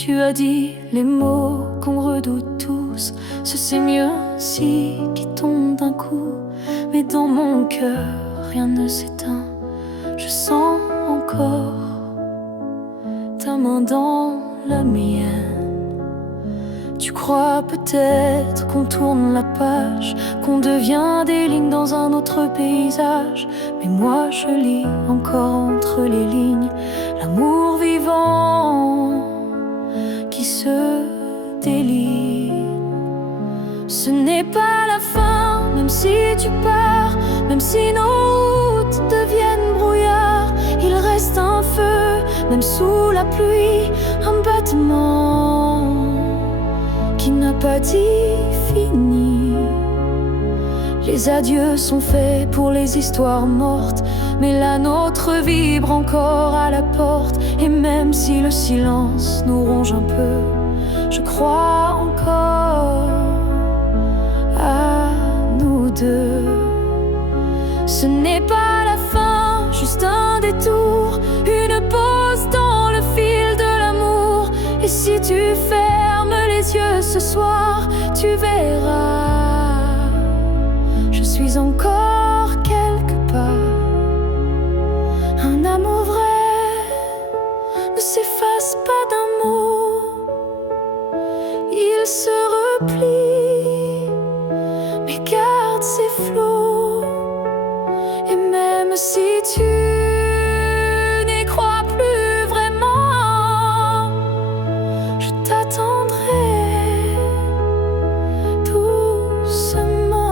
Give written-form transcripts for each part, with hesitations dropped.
Tu as dit les mots qu'on redoute tous. C'est mieux si quittons d'un coup. Mais dans mon cœur, rien ne s'éteint. Je sens encore ta main dans la mienne. Tu crois peut-être qu'on tourne la page, qu'on devient des lignes dans un autre paysage. Mais moi je lis encore entre les lignes l'amour vivant qui se délie. Ce n'est pas la fin, même si tu pars, même si nos routes deviennent brouillard. Il reste un feu, même sous la pluie, un battement qui n'a pas dit fini. Les adieux sont faits pour les histoires mortes, mais la nôtre vibre encore à la porte. Et même si le silence nous ronge un peu, je crois encore à nous deux. Ce n'est pas la fin, juste un détour, une pause dans le fil de l'amour. Et si tu fermes les yeux ce soir, tu verras, je suis encore quelque part. Un amour vrai ne s'efface pas d'un mot, il se replie, mais garde ses flots. Et même si tu n'y crois plus vraiment, je t'attendrai doucement.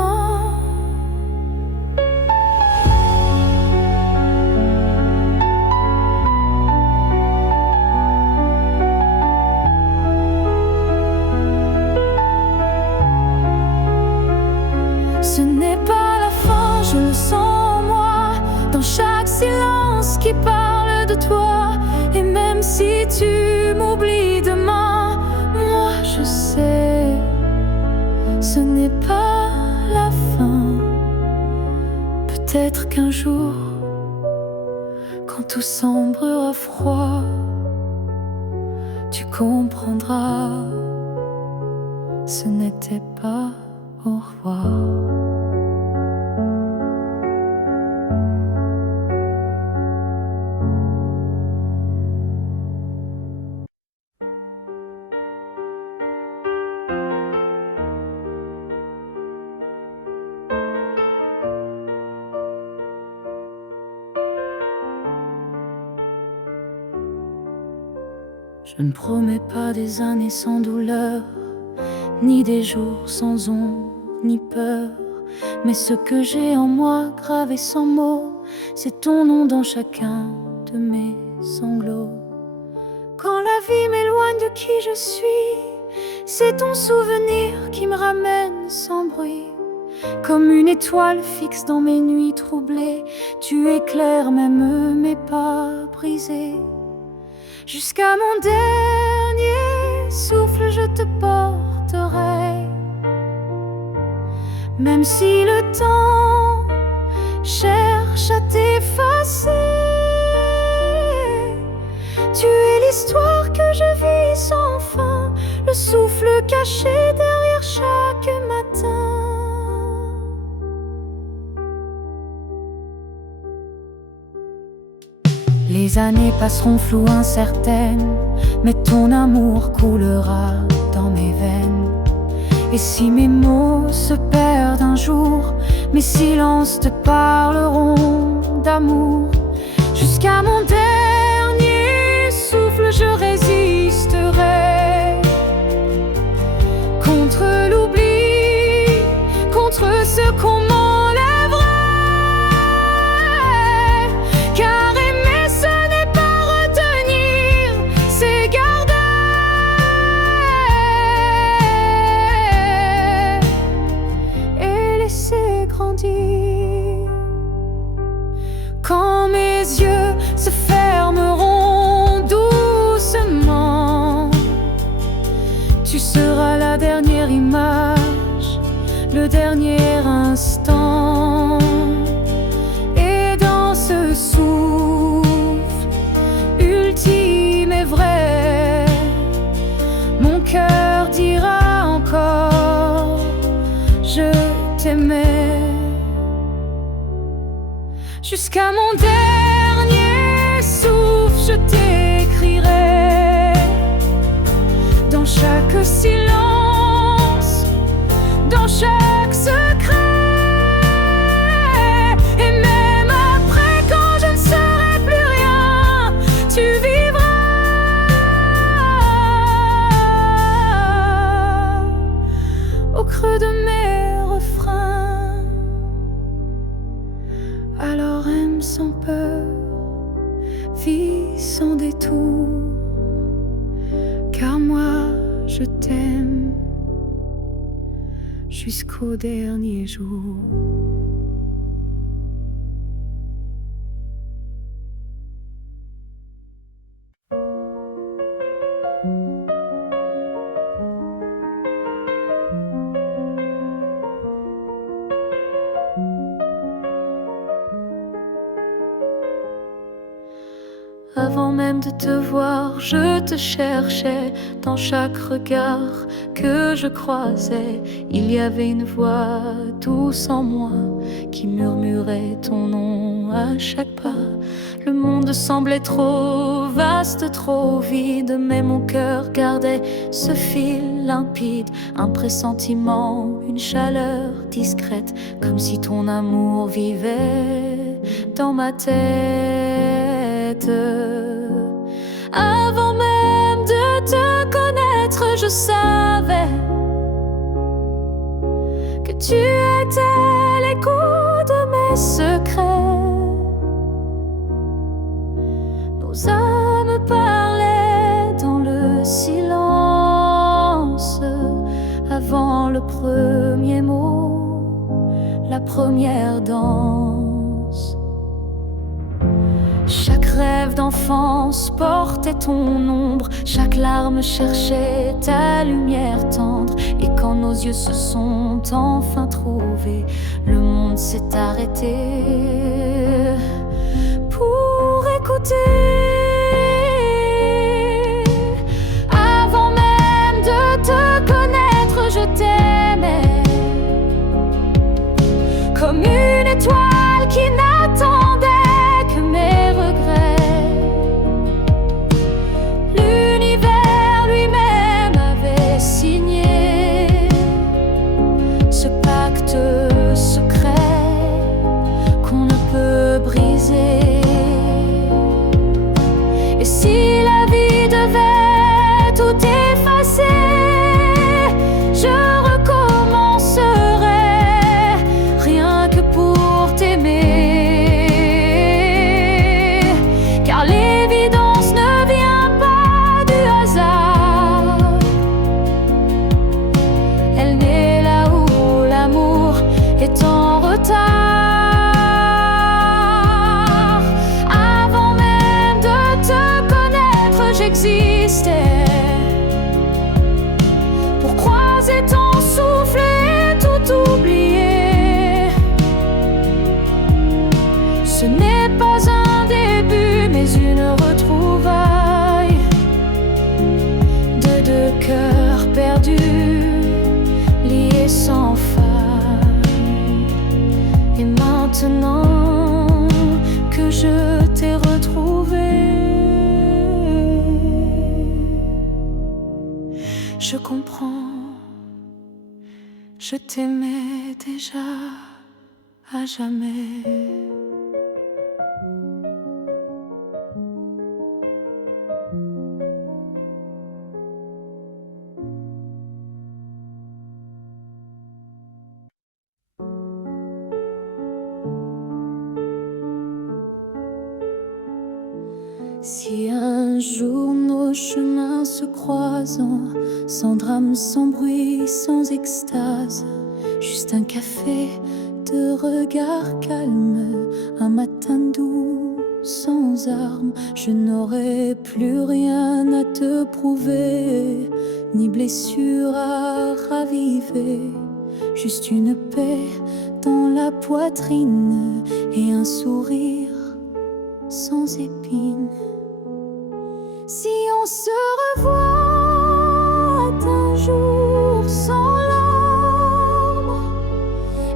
Ce n'est pas la fin, je le sens en moi, dans chaque silence qui parle de toi. Et même si tu m'oublies demain, moi je sais, ce n'est pas la fin. Peut-être qu'un jour, quand tout semblera froid, tu comprendras, ce n'était pas au revoir. Je ne promets pas des années sans douleur, ni des jours sans ombre, ni peur. Mais ce que j'ai en moi, gravé sans mots, c'est ton nom dans chacun de mes sanglots. Quand la vie m'éloigne de qui je suis, c'est ton souvenir qui me ramène sans bruit. Comme une étoile fixe dans mes nuits troublées, tu éclaires même mes pas brisés. Jusqu'à mon dernier souffle, je te porterai. Même si le temps cherche à t'effacer, tu es l'histoire que je vis sans fin, le souffle caché derrière chaque matin. Les années passeront floues, incertaines, mais ton amour coulera dans mes veines. Et si mes mots se perdent un jour, mes silences te parleront d'amour. Jusqu'à mon dernier souffle, je résisterai contre l'oubli, contre ce qu'on m'enlèverait. Car aimer, ce n'est pas retenir, c'est garder et laisser grandir. Quand mes yeux se fermeront doucement, tu seras la dernière image, le dernier instant. Et dans ce souffle ultime et vrai, Jusqu'à mon dernier souffle, je t'écrirai dans chaque silence, dans chaque secret. Et même après, quand je ne serai plus rien, tu vivras au creux de mes refrains. Alors aime sans peur, vis sans détour, car moi je t'aime jusqu'au dernier jour. Avant même de te voir, je te cherchais. Dans chaque regard que je croisais, il y avait une voix douce en moi qui murmurait ton nom à chaque pas. Le monde semblait trop vaste, trop vide, mais mon cœur gardait ce fil limpide. Un pressentiment, une chaleur discrète, comme si ton amour vivait dans ma tête. Avant même de te connaître, je savais que tu étais l'écho de mes secrets. Nos âmes parlaient dans le silence, avant le premier mot, la première danse. Chaque rêve d'enfance portait ton ombre, chaque larme cherchait ta lumière tendre. Et quand nos yeux se sont enfin trouvés, le monde s'est arrêté pour écouter. Avant même de te connaître, je t'aimais comme une étoile qui n'attendait que mes regrets. L'univers lui-même avait signé ce pacte secret qu'on ne peut briser. Et si la vie devait tout effacer, je recommencerais rien que pour t'aimer. Car l'évidence ne vient pas du hasard, elle naît là où l'amour est en retard. Avant même de te connaître, j'existais pour croiser ton souffle et tout oublier. Ce n'est pas un début, mais une retrouvaille de deux cœurs perdus, liés sans faille. Et maintenant que je t'ai retrouvé, je comprends, je t'aimais déjà à jamais. Si un jour nos chemins se croisent, sans drame, sans bruit, sans extase, juste un café, deux regards calmes, un matin doux, sans armes, je n'aurai plus rien à te prouver, ni blessure à raviver, juste une paix dans la poitrine et un sourire sans épines. Si on se revoit un jour sans larmes,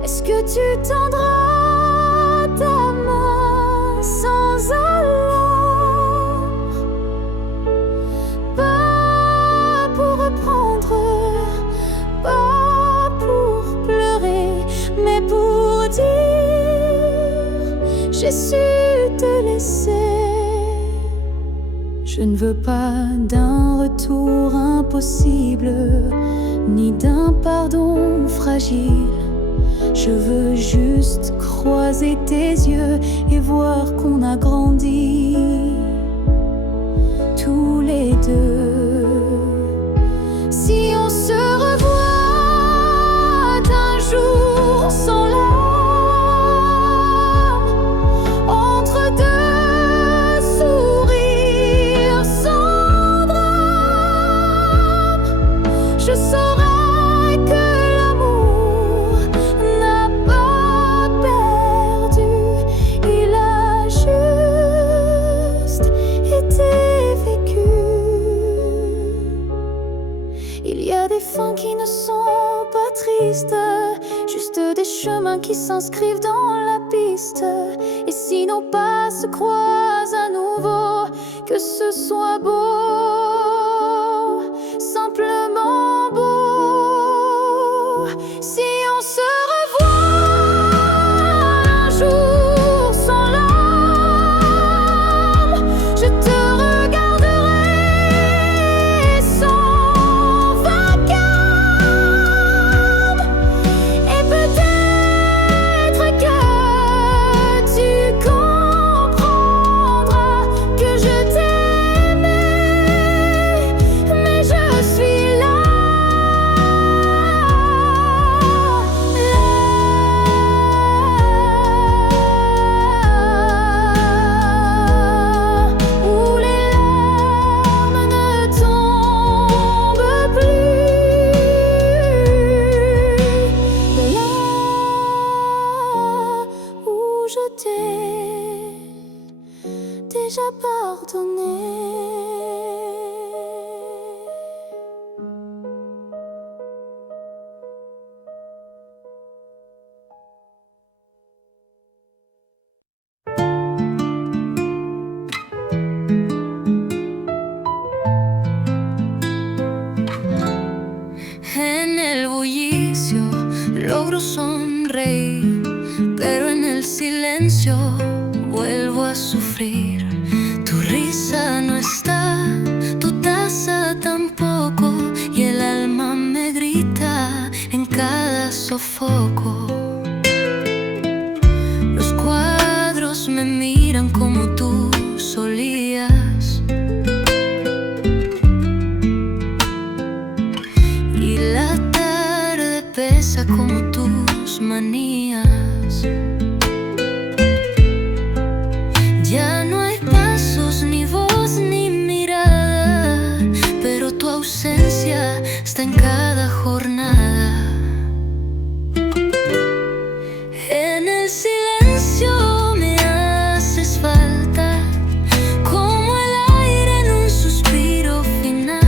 est-ce que tu tendras ta main Je ne veux pas d'un retour impossible, ni d'un pardon fragile. Je veux juste croiser tes yeux et voir qu'on a grandi tous les deux. Si on se revoit un jour sans larmes, entre deux sourires sans drame, je saurai que l'amour n'a pas perdu, il a juste été vécu. Il y a des fins qui ne sont pas tristes, juste des chemins qui s'inscrivent dans la piste. Et si nos pas se croisent à nouveau, que ce soit beau, simplement beau. Si on se revoit un jour sans larmes, je te regarderai sans vacarme. Et peut-être que tu comprendras que je t'aimais, mais je suis là, où les larmes ne tombent plus, là où je t'ai déjà pardonné. En el bullicio logro sonreír, pero en el silencio vuelvo a sufrir. Tu risa no está, tu taza tampoco, y el alma me grita en cada sofoco. Los cuadros me miran como tú solías, y la tarde pesa como tus manías. Ya no hay pasos, ni voz, ni mirada, pero tu ausencia está en cada jornada. En el silencio me haces falta, como el aire en un suspiro final,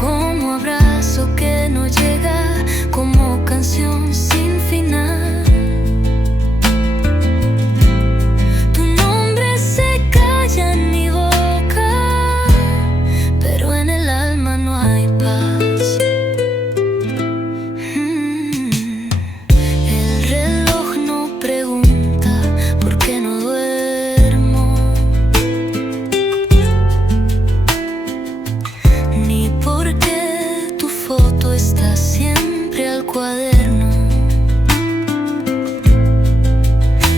como abrazo que no llega, como canción sin final. Tu nombre se calla en mi boca, pero en el alma no hay paz. El reloj no pregunta por qué no duermo, ni por qué tu foto está siempre al cuaderno.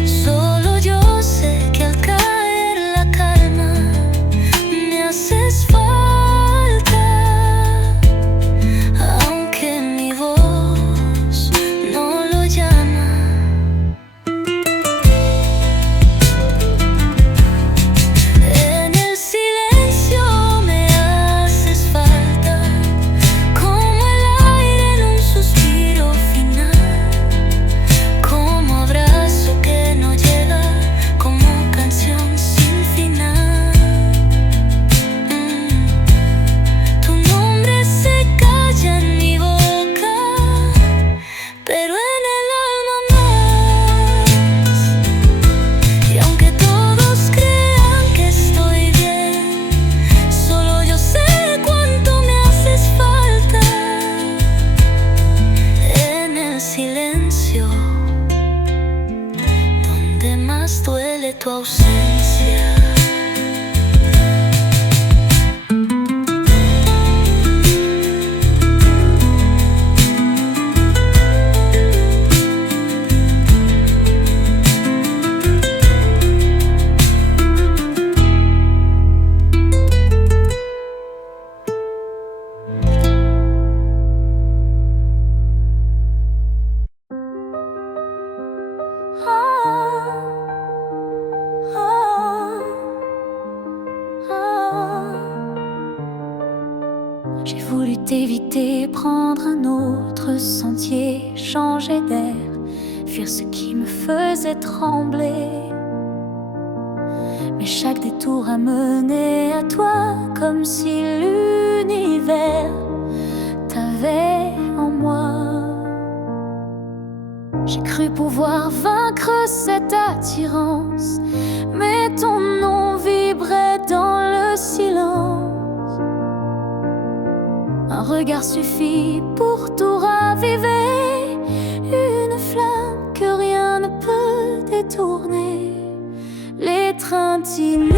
Solo yo sé que al caer la calma me haces falta, aunque mi voz no lo llama. En el silencio me haces falta, como el aire en un suspiro souhaiter prendre un autre sentier, changer d'air, fuir ce qui me faisait trembler. Mais chaque détour a mené à toi, comme si l'univers t'avait en moi. J'ai cru pouvoir vaincre cette attirance, mais ton nom vibrait dans le silence. Un regard suffit pour tout raviver, une flamme que rien ne peut détourner. L'étreinte inévitable,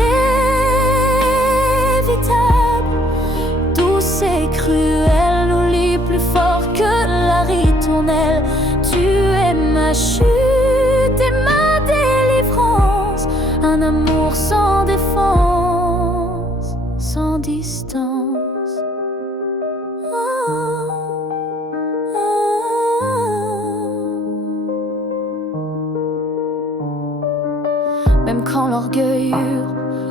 douce et cruelle, nous lie plus fort que la ritournelle. Tu es ma chute et ma délivrance, un amour sans défense, sans distance. Oh, oh, oh. Même quand l'orgueil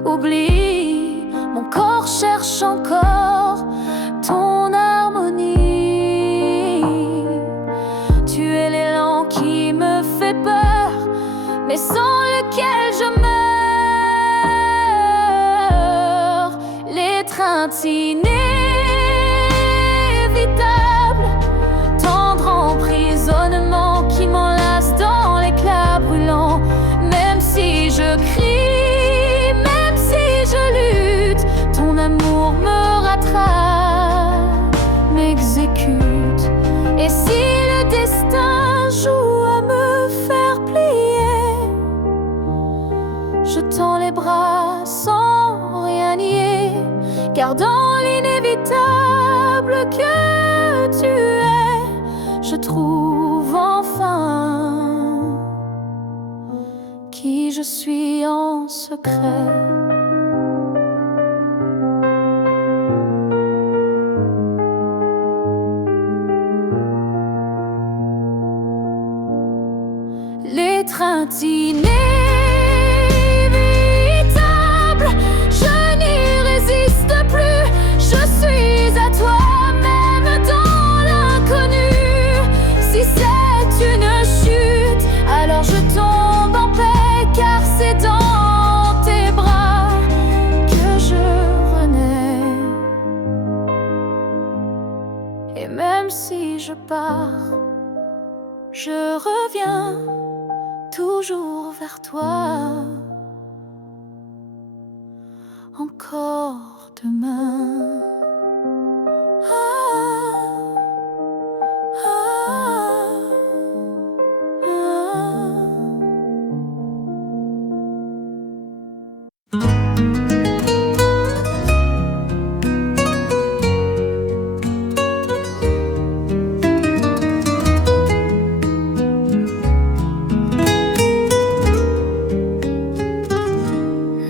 oublie, mon corps cherche encore ton harmonie. Tu es l'élan qui me fait peur, mais sans lequel je meurs. L'étreinte inévitable, tendre emprisonnement qui m'enlace dans l'éclat brûlant. Même si je crie, même si je lutte, ton amour me rattrape, m'exécute. Et si le destin joue à me faire plier, je tends les bras sans rien nier, car dans l'inévitable que tu es, je trouve enfin qui je suis en secret. L'étreinte inévitable, je n'y résiste plus. Je suis à toi, même dans l'inconnu. Si c'est une chute, alors je tombe en paix, car c'est dans tes bras que je renais. Et même si je pars, je reviens toujours vers toi, encore demain. Ah, ah, ah.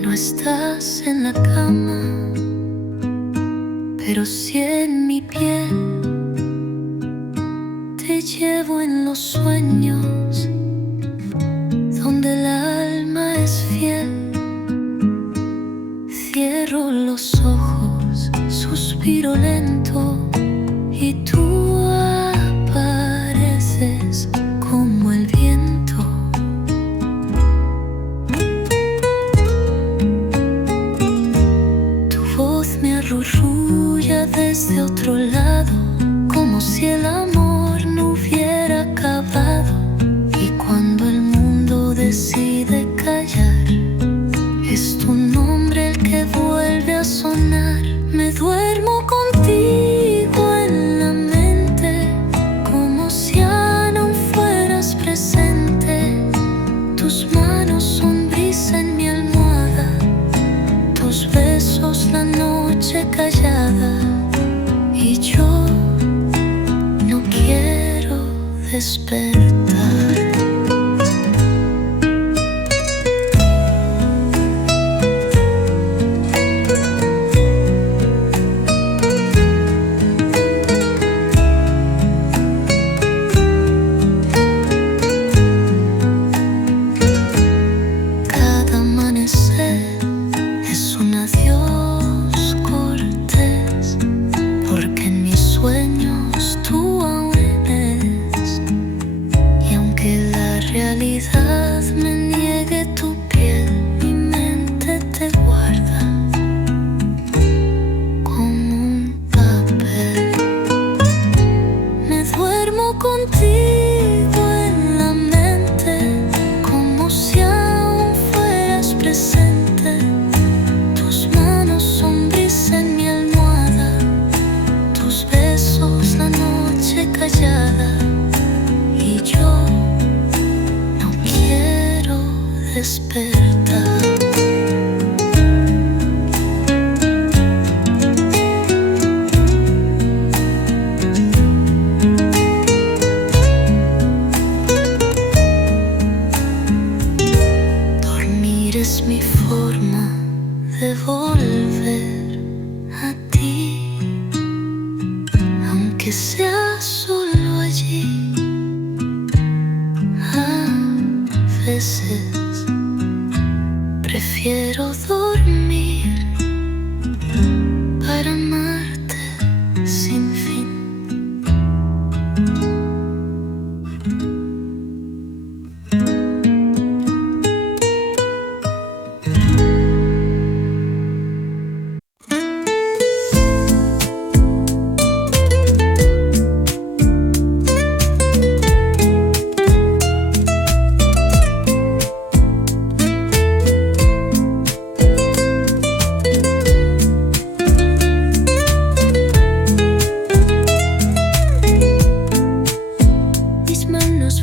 No estás en la cama, pero sí en mi piel. Te llevo en los sueños, donde el alma es fiel. Cierro los ojos, suspiro lento, y tú apareces como el viento. Tu voz me arrullulla desde otro lado, como si el amor no hubiera acabado. Y cuando el mundo decide callar, es tu nombre el que vuelve a sonar. Me duermo contigo en la mente, como si ya no fueras presente. Tus manos son brisa en mi almohada, tus besos la noche callada. Y yo no quiero despertar. Cada amanecer es un adiós cortés, porque en mis sueños contigo en la mente, como si aún fueras presente. Tus manos son brisa en mi almohada, tus besos la noche callada. Y yo no quiero despertar. Es mi forma de volver a ti, aunque sea solo allí. A veces prefiero dormir para amarte sin fin.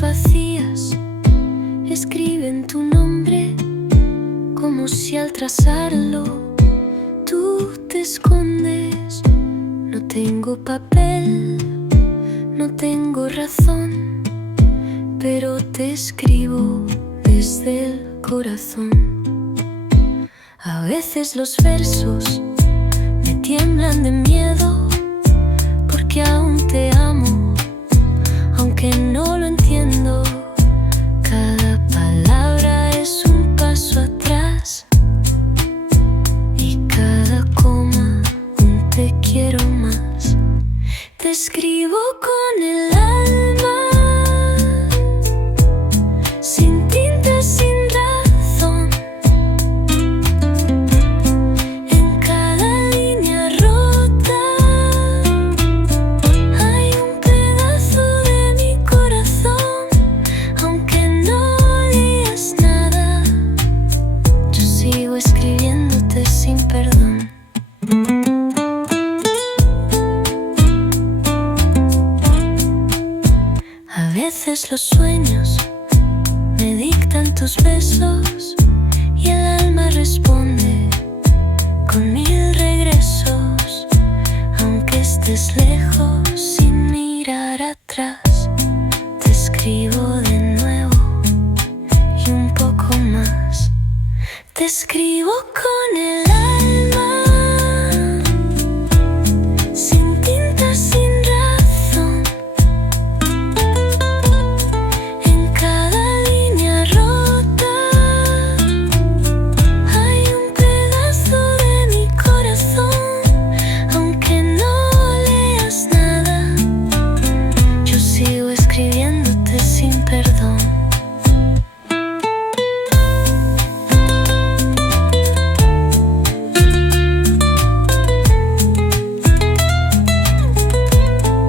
Vacías escriben tu nombre, como si al trazarlo tú te escondes. No tengo papel, no tengo razón, pero te escribo desde el corazón. A veces los versos me tiemblan de miedo, porque aún te amo, aunque no lo entiendo. Cada palabra es un paso atrás, y cada coma un te quiero más. Te escribo con el alma, sin tinta, sin razón. En cada línea rota hay un pedazo de mi corazón. Aunque no digas nada, yo sigo escribiéndote sin perdón. A veces los sueños me dictan tus besos, y el alma responde con 1000 regresos. Aunque estés lejos, sin mirar atrás, te escribo de nuevo y un poco más. Te escribo con el alma, sin tinta, sin razón. En cada línea rota hay un pedazo de mi corazón. Aunque no leas nada, yo sigo escribiéndote sin perdón.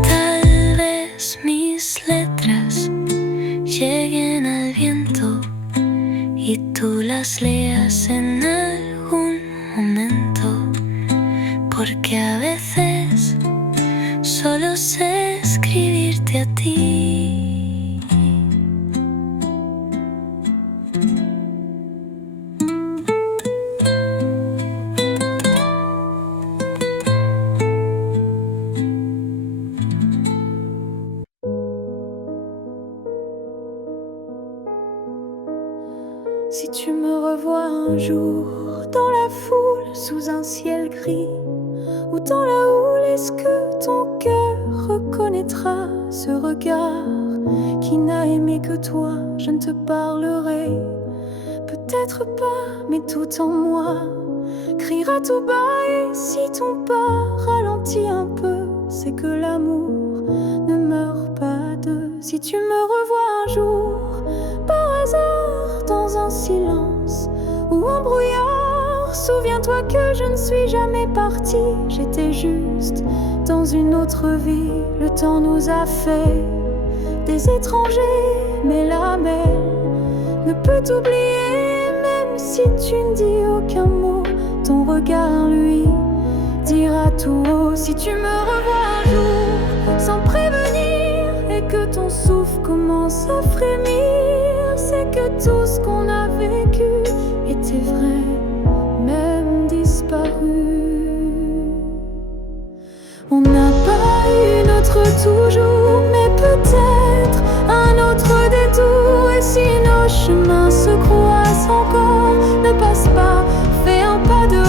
Tal vez mis letras lleguen al viento y tú las leas en algún momento, porque a veces solo sé escribirte a ti. Si tu me revois un jour dans la foule, sous un ciel gris, ou dans la houle, est-ce que ton cœur reconnaîtra ce regard qui n'a aimé que toi? Je ne te parlerai peut-être pas, mais tout en moi criera tout bas. Et si ton pas ralentit un peu, c'est que l'amour ne meurt pas de. Si tu me revois un jour par hasard dans un silence ou un brouillard, souviens-toi que je ne suis jamais partie. J'étais juste dans une autre vie. Le temps nous a fait des étrangers, mais la mer ne peut t'oublier, même si tu ne dis aucun mot. Ton regard, lui, dira tout haut. Si tu me revois un jour sans prévenir et que ton souffle commence à frémir, c'est que tout ce qu'on a vécu était vrai, même disparu. On n'a pas eu notre toujours, mais peut-être un autre détour. Et si nos chemins se croisent encore, ne passe pas, fais un pas dehors.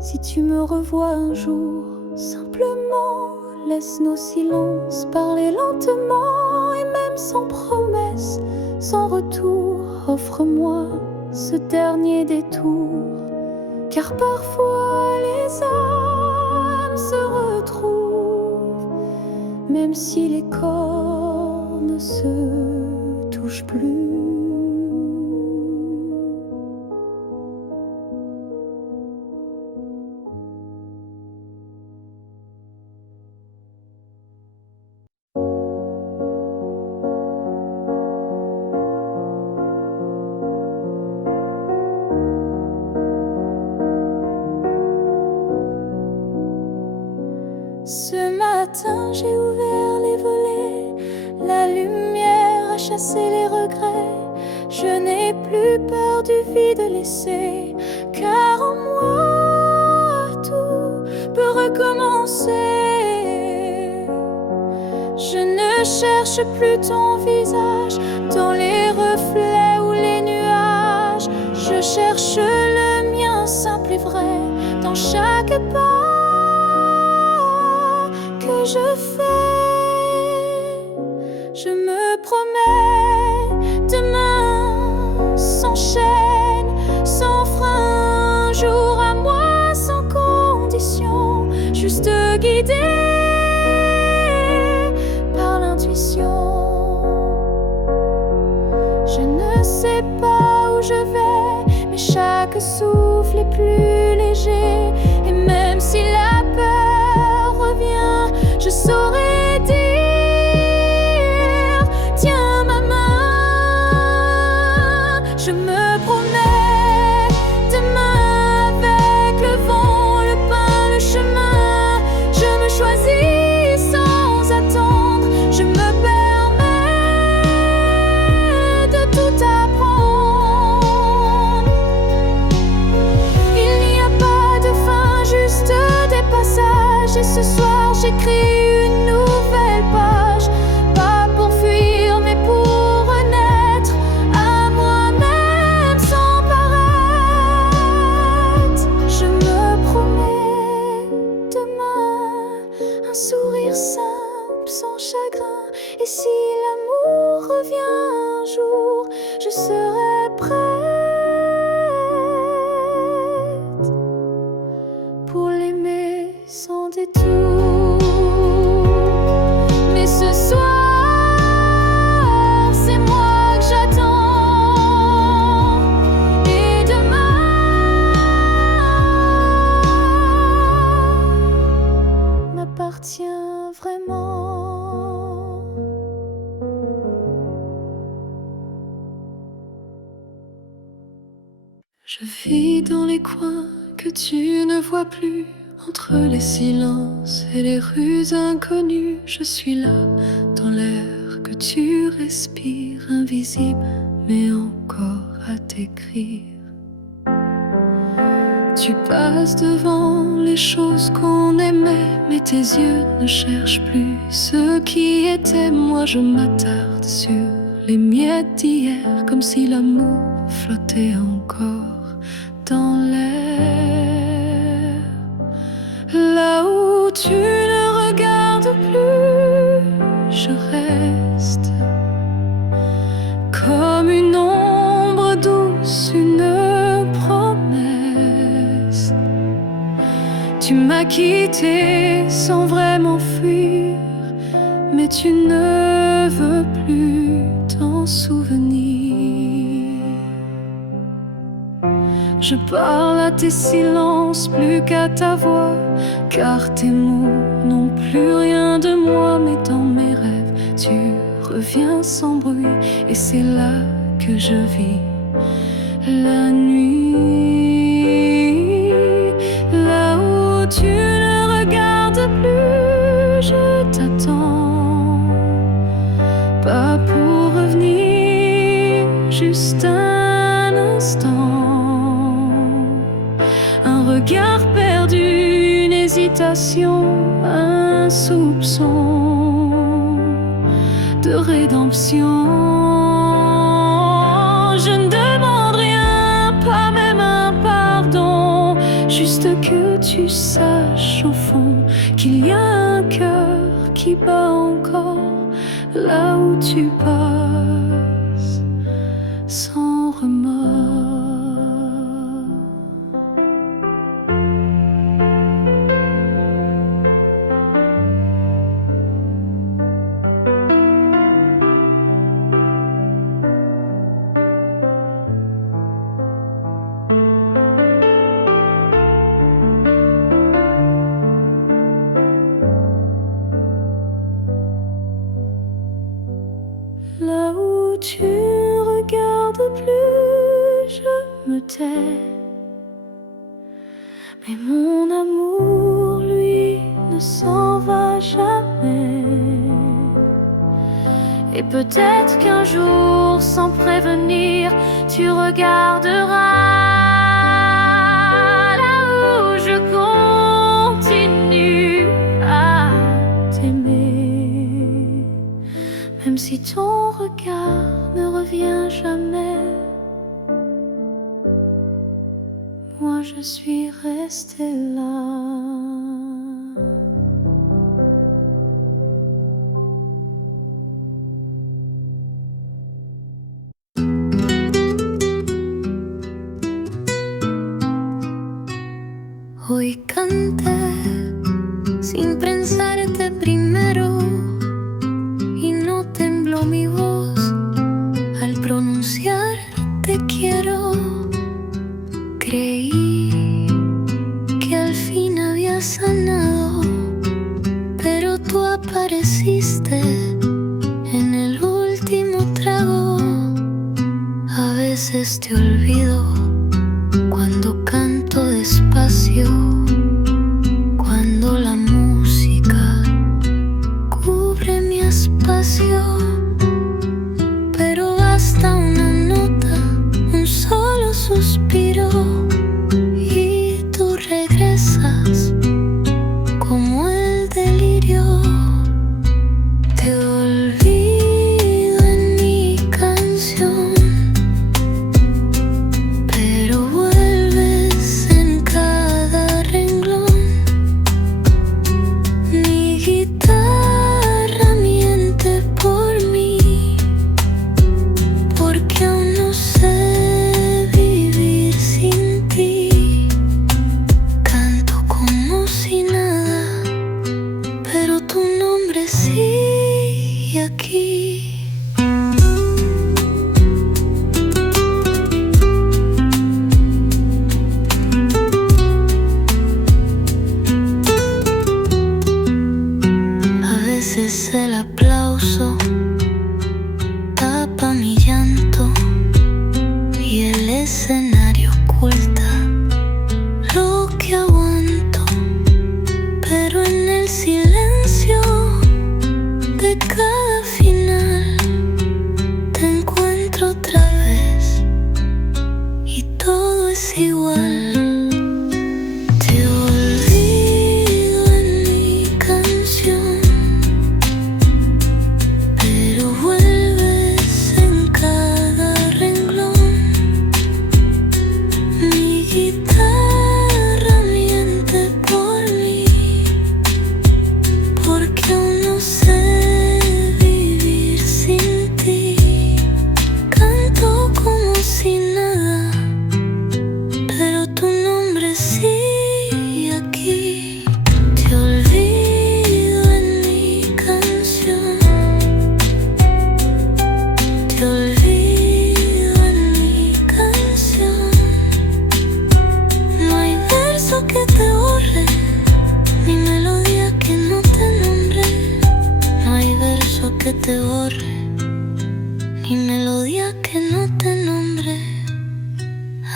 Si tu me revois un jour, simplement laisse nos silences parler lentement. Et même sans promesse, sans retour, offre-moi ce dernier détour. Car parfois les âmes se retrouvent, même si les corps ne se touchent plus. Ce matin, j'ai ouvert les volets, la lumière a chassé les regrets. Je n'ai plus peur du vide laissé, car en moi tout peut recommencer. Je ne cherche plus ton visage dans les reflets ou les nuages. Je cherche le mien simple et vrai dans chaque pas que je fais. Je me promets, demain sans chaîne, sans frein, un jour à moi sans condition, juste guidé par l'intuition. Je ne sais pas où je vais, mais chaque souffle est plus léger. Et même si la peur revient, je saurais dire, tiens ma main. Je me promets, demain avec le vent, le pain, le chemin, je me choisis sans attendre. Je me permets de tout apprendre. Il n'y a pas de fin, juste des passages. Et ce soir j'écris une nouvelle page, pas pour fuir mais pour renaître à moi-même sans paraître. Je me promets, demain un sourire simple sans chagrin. Et si l'amour revient un jour, je serai prête pour l'aimer sans détour. Mais ce soir, c'est moi que j'attends. Et demain m'appartient vraiment. Je vis dans les coins que tu ne vois plus, entre les silences et les rues inconnues. Je suis là, dans l'air que tu respires, invisible mais encore à t'écrire. Tu passes devant les choses qu'on aimait, mais tes yeux ne cherchent plus ce qui était. Moi je m'attarde sur les miettes d'hier, comme si l'amour flottait encore dans l'air. Là où tu ne regardes plus, je reste comme une ombre douce, une promesse. Tu m'as quitté sans vraiment fuir, tu ne veux plus t'en souvenir. Je parle à tes silences plus qu'à ta voix, car tes mots n'ont plus rien de moi. Mais dans mes rêves, tu reviens sans bruit, et c'est là que je vis la nuit. Là où tu ne regardes plus, je t'attends. Pas pour revenir, juste un instant. Un regard perdu, une hésitation, un soupçon de rédemption. Je ne demande rien, pas même un pardon, juste que tu saches au fond qu'il y a un cœur qui bat encore là où tu passes sans remords. Là où tu regardes plus, je me tais. Mais mon amour, lui, ne s'en va jamais. Et peut-être qu'un jour, sans prévenir, tu regarderas là où je continue à t'aimer. Même si ton regard ne revient jamais, moi je suis restée là. Hoy canté sin pensarte primero, y no tembló mi voz al pronunciar te quiero. Creí que al fin había sanado, pero tú apareciste en el último trago. A veces te olvido cuando canto despacio, cuando la música cubre mi espacio. Pero basta una nota, un solo suspiro, y tú regresas como el delirio. Te olvido en mi canción, pero vuelves en cada renglón. Mi guitarra miente por mí, porque aún no sé vivir sin ti. Canto como si nada, pero tu nombre sigue aquí. A veces el aplauso tapa mi llanto y el escenario oculta lo que aguanto, pero en el silencio de cada final te encuentro otra vez y todo es igual. Te olvido en mi canción, que te borre, ni melodía que no te nombre.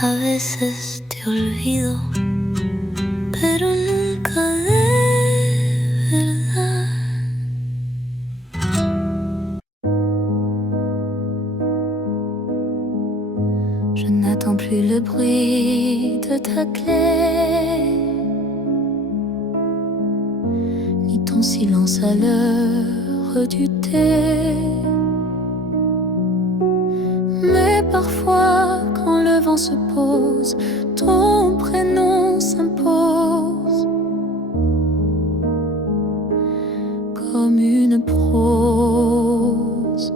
A veces te olvido, pero nunca de verdad. Je n'attends plus le bruit de ta clé, ni ton silence à l'heure du thé. Mais parfois, quand le vent se pose, ton prénom s'impose comme une prose.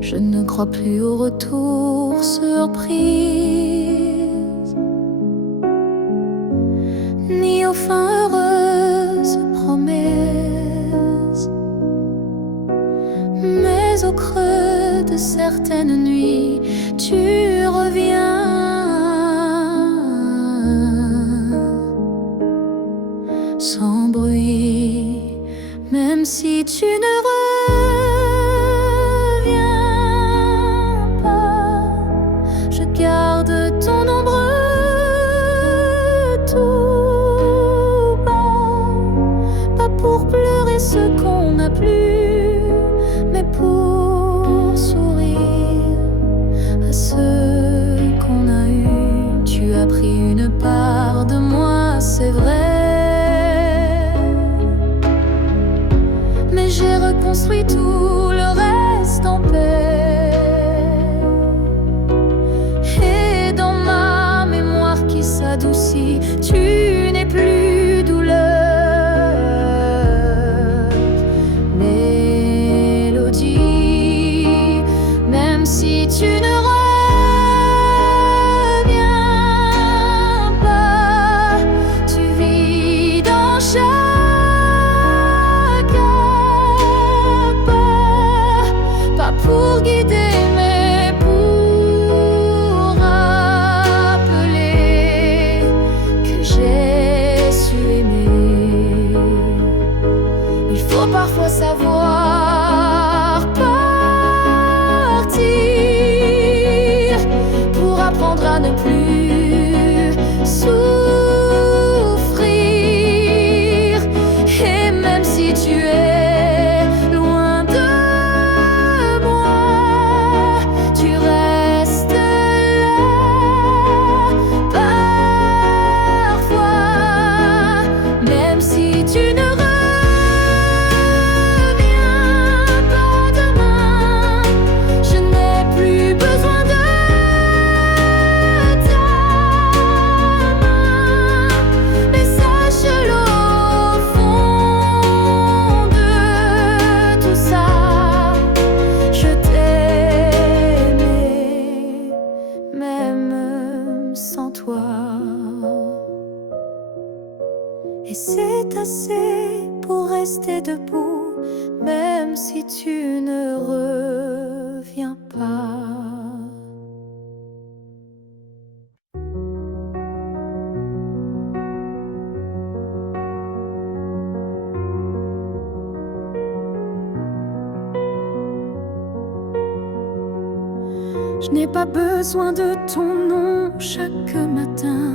Je ne crois plus au retour surprise, ni aux fins heureuses promesses, mais au creux de certaines nuits, tu reviens sans bruit, même si tu ne reviens pas. Je garde ton ombre tout bas, pas pour pleurer ce qu'on n'a plus, mais pour sourire à ceux qu'on a eu. Tu as pris une part de moi, c'est vrai, mais j'ai reconstruit tout le reste en paix. Et dans ma mémoire qui s'adoucit, tu n'es plus douleur, mélodie. Même si tu ne reviens pas, tu vis dans chaque pas pour guider, mais pour rappeler que j'ai su aimer. Il faut parfois savoir partir pour apprendre à ne plus souffrir. Et même si tu es loin de moi, tu restes là. Parfois, même si tu ne reviens pas demain, je n'ai plus besoin de ta main. Mais sache-le, au fond de tout ça, je t'aimais, même sans toi. Et c'est assez pour rester debout, même si tu ne reviens pas. Je n'ai pas besoin de ton nom chaque matin,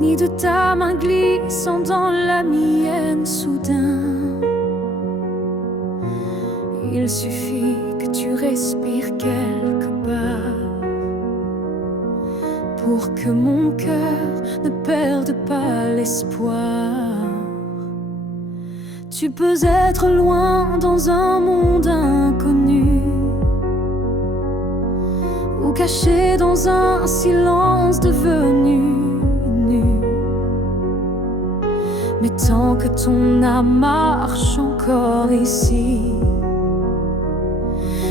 ni de ta main glissant dans la mienne soudain. Il suffit que tu respires quelque part pour que mon cœur ne perde pas l'espoir. Tu peux être loin dans un monde inconnu, ou caché dans un silence devenu nu. Mais tant que ton âme marche encore ici,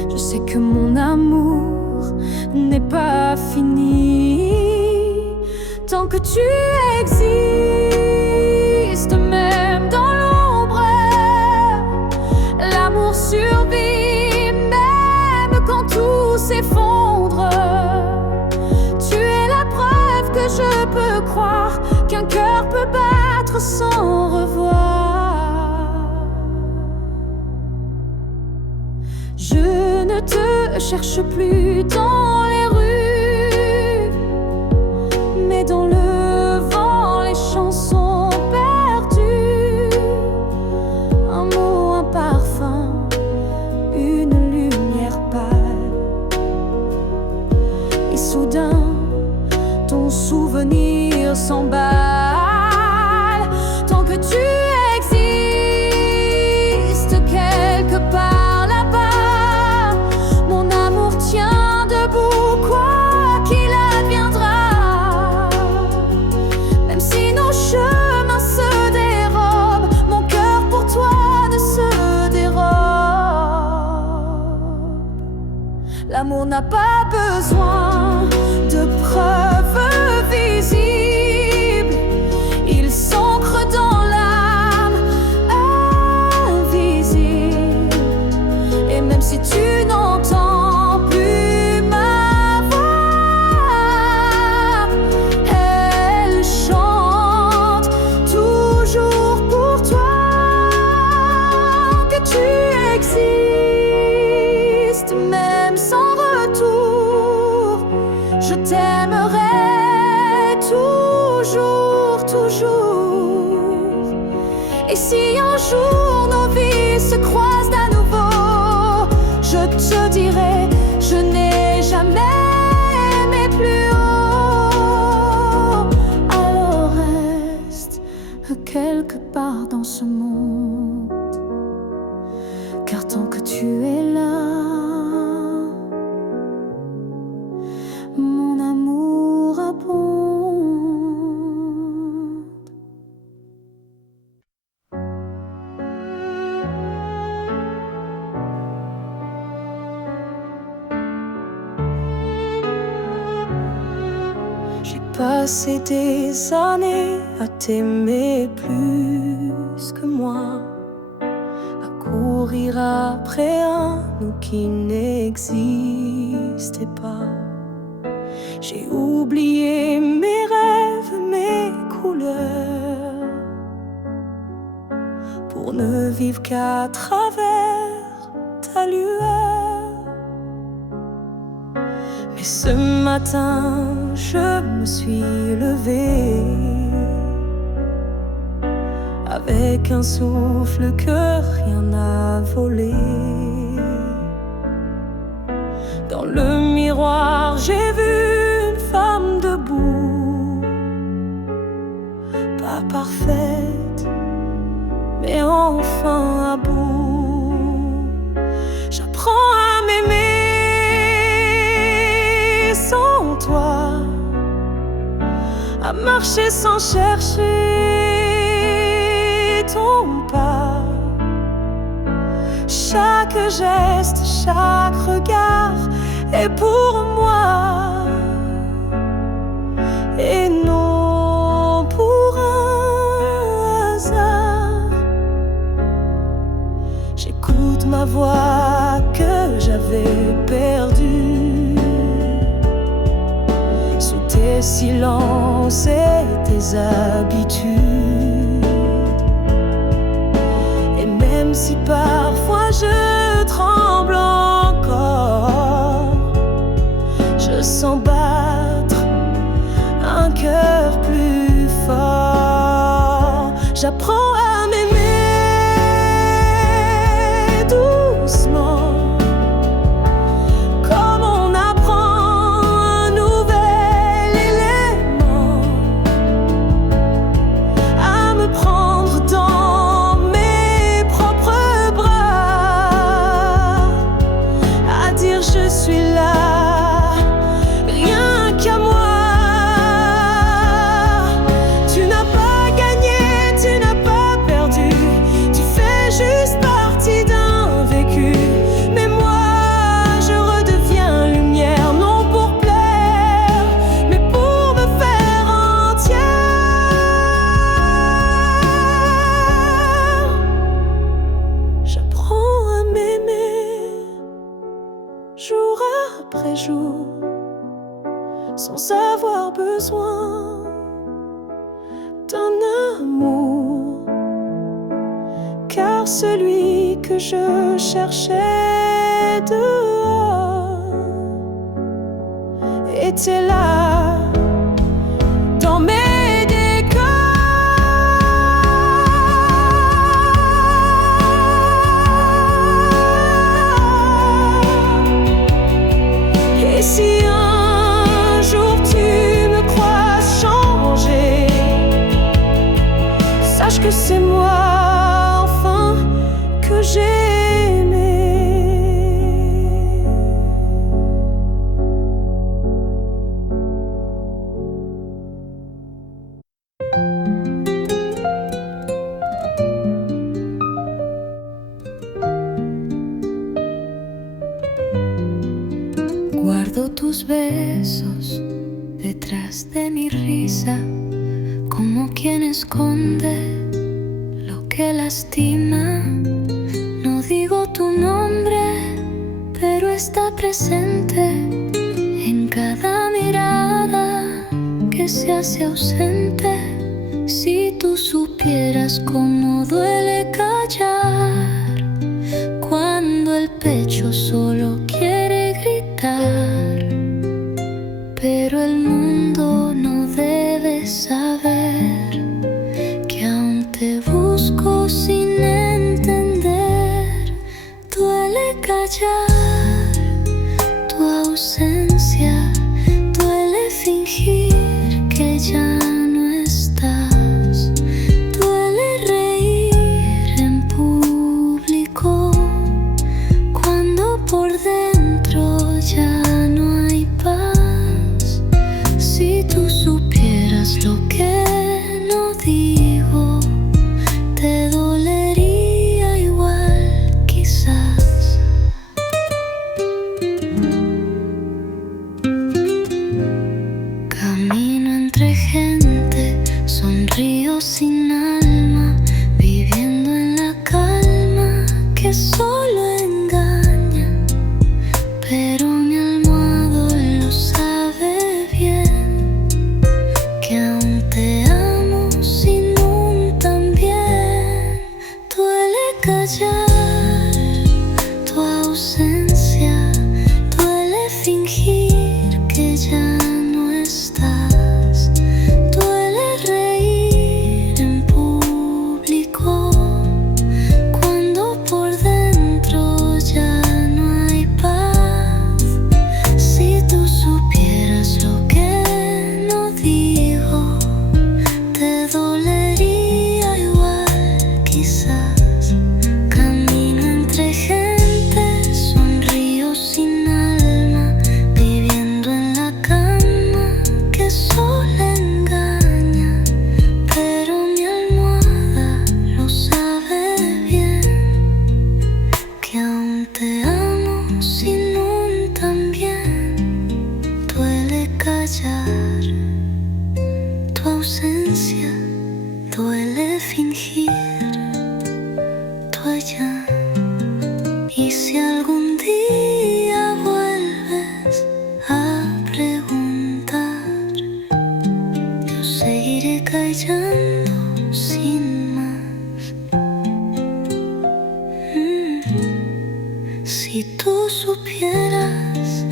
je sais que mon amour n'est pas fini. Tant que tu existes, même dans l'ombre, l'amour survit, même quand tout s'effondre. Tu es la preuve que je peux croire qu'un cœur peut battre sans revoir. ne cherche plus dans les rues, mais dans le vent les chansons perdues. Un mot, un parfum, une lumière pâle. Et soudain, ton souvenir s'emballe. Tant que tu existes quelque part là-bas, mon amour tient debout, quoi qu'il adviendra. Même si nos chemins se dérobent, mon cœur pour toi ne se dérobe. L'amour n'a pas besoin de preuves visibles, il s'ancre dans l'âme invisible. Et même si tu n'entends plus ma voix, elle chante toujours pour toi. Que tu existes, même sans retour, je t'aimerai toujours, toujours. Et si un jour nos vies se croisent à nouveau, je te dirai, je n'ai jamais aimé plus haut. Alors reste quelque part dans ce monde, car tant que tu es là, mon amour abonde. J'ai passé des années à t'aimer plus que moi, à courir après un nous qui n'existait pas. J'ai oublié mes rêves, mes couleurs, pour ne vivre qu'à travers ta lueur. Mais ce matin, je me suis levée avec un souffle que rien n'a volé. Dans le miroir, j'ai vu une femme debout, pas parfaite, mais enfin à bout. J'apprends à m'aimer sans toi, à marcher sans chercher ton pas. Chaque geste, chaque regard est pour moi, et non pour un hasard. J'écoute ma voix que j'avais perdue sous tes silences et tes habitudes. Et même si parfois je tremble encore, je sens battre un cœur plus fort. J'apprends à m'aimer doucement, comme on apprend un nouvel élément, à me prendre dans mes propres bras, à dire je suis là, rien qu'à moi. Tu n'as pas gagné, tu n'as pas perdu, tu fais juste partie d'un vécu. Mais moi, je redeviens lumière, non pour plaire, mais pour me faire entière. J'apprends à m'aimer jour après jour, sans avoir besoin d'un amour, car celui que je cherchais dehors était là dans mes décors. Et si un jour tu me crois changer, sache que c'est moi enfin que j'ai aimé. Guardo tus besos detrás de mi risa, como quien esconde lo que lastima. No digo tu nombre, pero está presente en cada mirada que se hace ausente. Si tú supieras cómo duele callar cuando el pecho solo quiere gritar, pero el mundo no debe saber que aún te busco sin entender. Duele callar tu ausencia, duele fingir que ya no estás, duele reír en público cuando por dentro ya no hay paz. Si tú supieras lo que no digo, te dolería igual quizás. Camino entre gente, sonrío sin alma, viviendo en la calma que solo engaña, pero mi almohado lo sabe bien, que aún te amo sin un también. Duele callar tu ausencia, duele fingir que ya no estás, duele reír en público cuando por dentro ya no hay paz. Si tú supieras lo que no digo, te dolería igual quizás. Camino entre gente, sonrío sin alma, viviendo en la cama que solo engaña, pero mi almohada lo sabe bien, que aún te amo sin un también. Duele callar tu ausencia, duele fingir tu allá. Y si algún día vuelves a preguntar, yo seguiré callando sin más. Si tú supieras,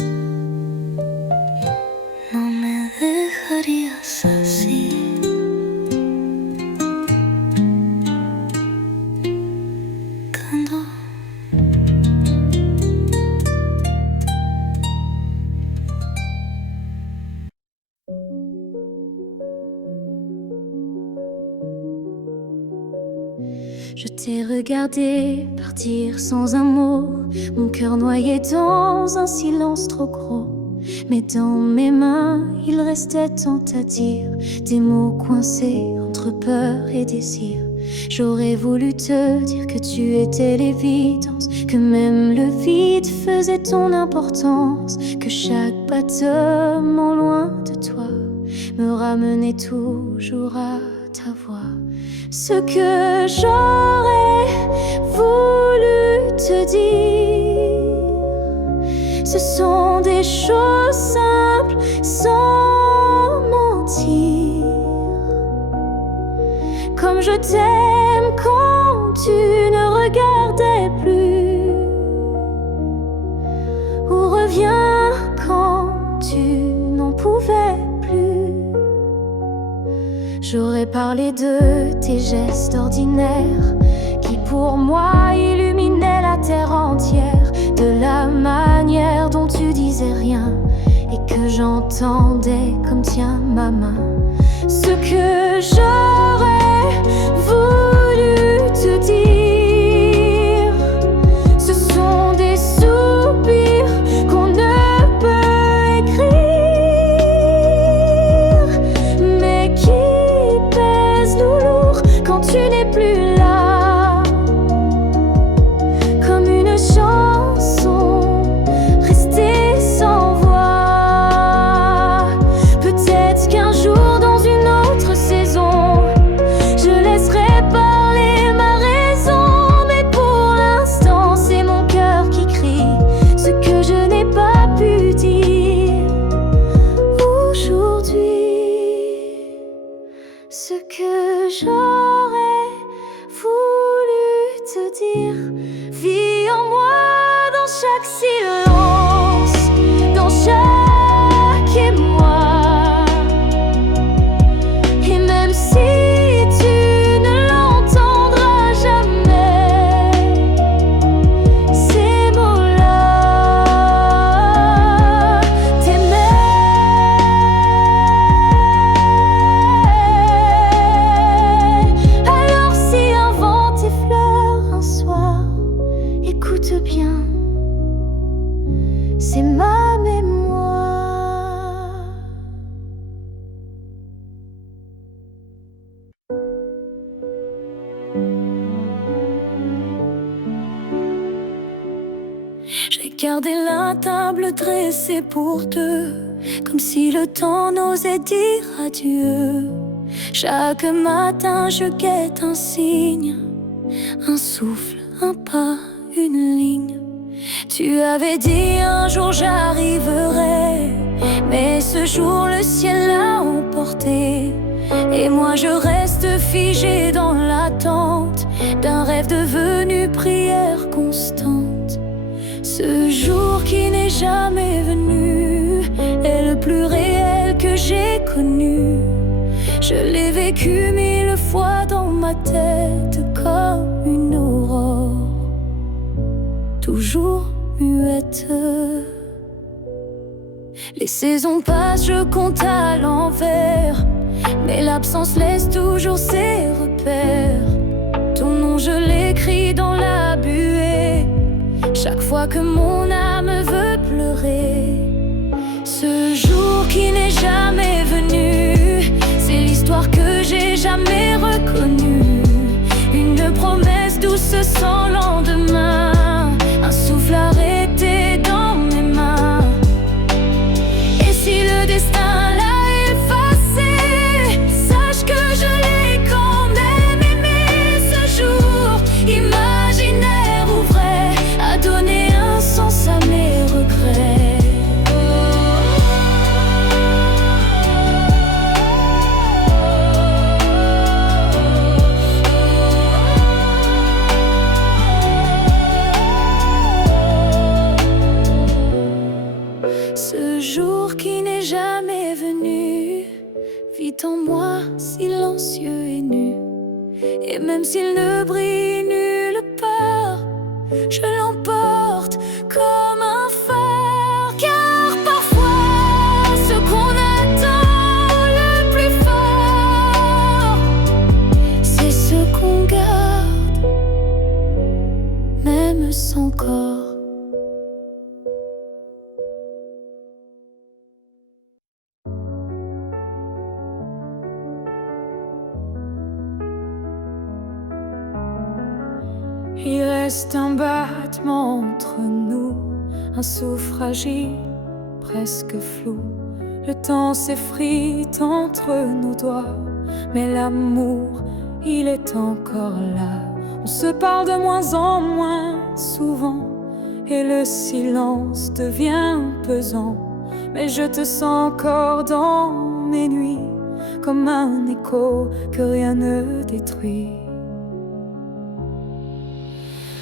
no me dejarías así. Cuando je t'ai regardé partir sans un mot, mon cœur noyé dans un silence trop gros. Mais dans mes mains, il restait tant à dire, des mots coincés entre peur et désir. J'aurais voulu te dire que tu étais l'évidence, que même le vide faisait ton importance, que chaque battement loin de toi me ramenait toujours à ta voix. Ce que j'aurais voulu te dire, ce sont des choses simples sans mentir. Comme je t'aime quand tu ne regardais plus, ou reviens quand tu n'entends J'aurais parlé de tes gestes ordinaires qui pour moi illuminaient la terre entière, de la manière dont tu disais rien et que j'entendais comme tiens ma main. Ce que j'aurais voulu te dire, ce sont des soupirs qu'on ne peut écrire, mais qui pèsent lourd quand tu n'es plus là, comme une chanson restée sans voix. Peut-être qu'un jour dans une autre saison, je laisserai parler ma raison, mais pour l'instant c'est mon cœur qui crie ce que je n'ai pas pu dire aujourd'hui. Ce que j'aurais voulu te dire vit en moi dans chaque silence, dans chaque émoi. Et même si tu ne l'entendras jamais, ces mots-là t'aimaient. Alors si un vent t'effleure un soir, écoute bien, c'est ma mémoire. J'ai gardé la table dressée pour deux, comme si le temps n'osait dire adieu. Chaque matin je guette un signe, un souffle, un pas, une ligne. Tu avais dit un jour j'arriverai, mais ce jour le ciel l'a emporté. Et moi je reste figée dans l'attente d'un rêve devenu prière constante. Ce jour qui n'est jamais venu est le plus réel que j'ai connu. Je l'ai vécu 1000 fois dans ma tête comme une aurore, toujours muette. Les saisons passent, je compte à l'envers, mais l'absence laisse toujours ses repères. Ton nom je l'écris dans la buée, chaque fois que mon âme veut pleurer. Ce jour qui n'est jamais venu, c'est l'histoire que j'ai jamais reconnue. Une promesse douce sans lendemain, un souffle arrêté dans mes mains. Et si le destin l'a effacé, sache que je l'ai quand même aimé. Ce jour imaginaire ou vrai a donné un sens à mes regrets. Ce jour qui n'est jamais venu vit en moi silencieux et nu. Et même s'il ne brille nulle part, je l'emporte comme un phare. Car parfois ce qu'on attend le plus fort, c'est ce qu'on garde, même sans corps. Il reste un battement entre nous, un souffle fragile, presque flou. Le temps s'effrite entre nos doigts, mais l'amour, il est encore là. On se parle de moins en moins souvent, et le silence devient pesant. Mais je te sens encore dans mes nuits, comme un écho que rien ne détruit.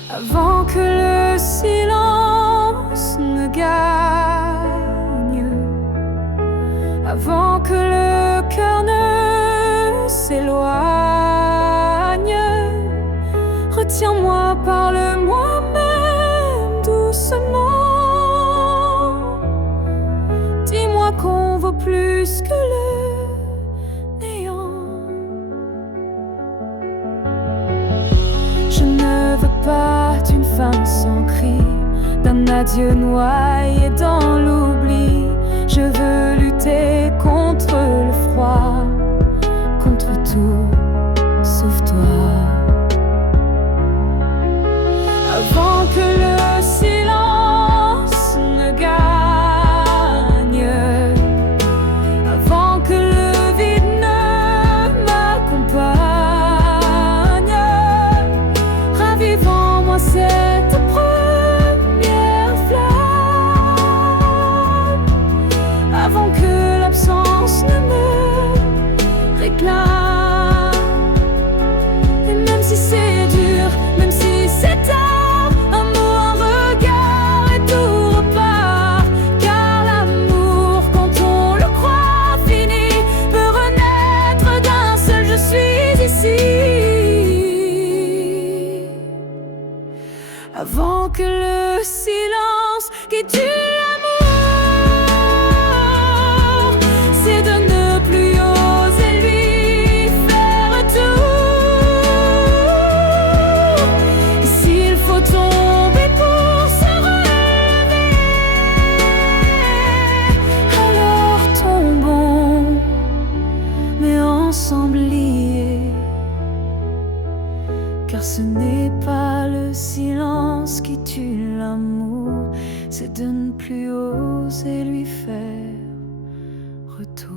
Avant que le silence ne gagne, avant que le cœur ne s'éloigne. Retiens-moi, parle-moi même doucement. Dis-moi qu'on vaut plus que le néant. Je ne veux pas d'une fin sans cri, d'un adieu noyé dans l'oubli. Je veux lutter contre le froid, contre tout sauf toi. Avant que le silence ne gagne, avant que le vide ne m'accompagne, ravive en moi cette première flamme, avant que l'absence ne me réclame. Et même si c'est dur, même si c'est tard, un mot, un regard et tout repart. Car l'amour, quand on le croit fini, peut renaître d'un seul je suis ici. Avant que le silence qui tue l'amour, c'est de ne plus oser lui faire tout. Et s'il faut tomber pour se relever, alors tombons, mais ensemble liés. Car ce n'est pas le silence qui tue l'amour, c'est de ne plus oser lui faire retour.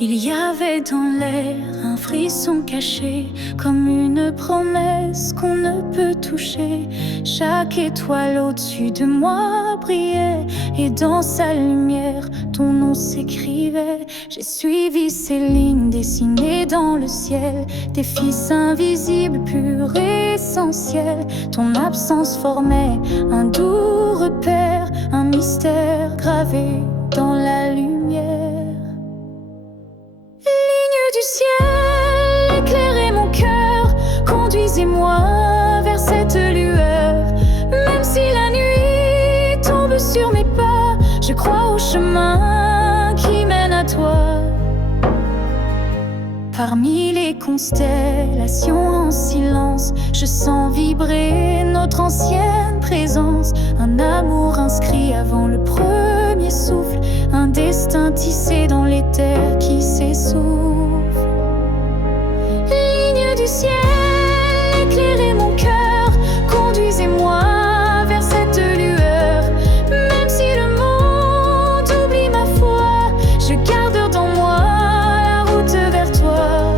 Il y avait dans l'air un frisson caché, comme une promesse qu'on ne peut toucher. Chaque étoile au-dessus de moi brillait, et dans sa lumière, ton nom s'écrivait. J'ai suivi ces lignes dessinées dans le ciel, des fils invisibles, purs et essentiels. Ton absence formait un doux repère, un mystère gravé dans la lumière. Du ciel, éclairez mon cœur, conduisez-moi vers cette lueur. Même si la nuit tombe sur mes pas, je crois au chemin qui mène à toi. Parmi les constellations en silence, je sens vibrer notre ancienne présence. Un amour inscrit avant le premier souffle, un destin tissé dans les terres qui s'essouffle. Ligne du ciel, éclairez mon cœur, conduisez-moi vers cette lueur. Même si le monde oublie ma foi, je garde dans moi la route vers toi.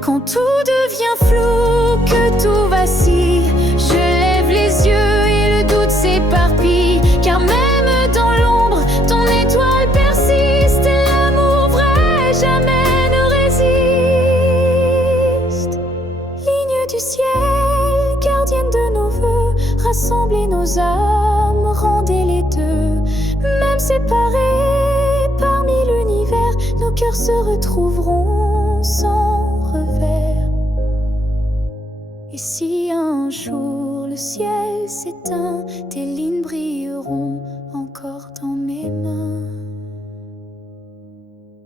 Quand tout devient flou, que tout vacille, je lève les yeux et le doute s'éparpille. Car même dans l'ombre, ton étoile persiste, et l'amour vrai jamais ne résiste. Ligne du ciel, gardienne de nos vœux, rassemblez nos âmes, rendez les deux. Même séparés parmi l'univers, nos cœurs se retrouveront sans revers. Et si un jour le ciel s'éteint, tes lignes brilleront encore dans